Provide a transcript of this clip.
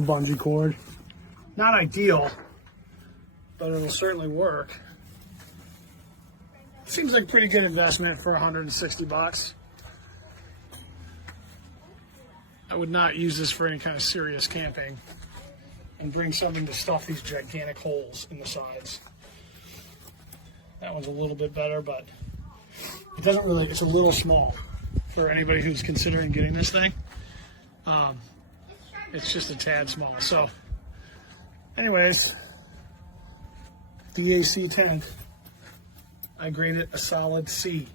the bungee cord. Not ideal, but it'll certainly work. Seems like a pretty good investment for 160 bucks. I would not use this for any kind of serious camping, and bring something to stuff these gigantic holes in the sides. That one's a little bit better, but it doesn't really, it's a little small for anybody who's considering getting this thing. It's just a tad small. So anyways, DAC tent, I grade it a solid C.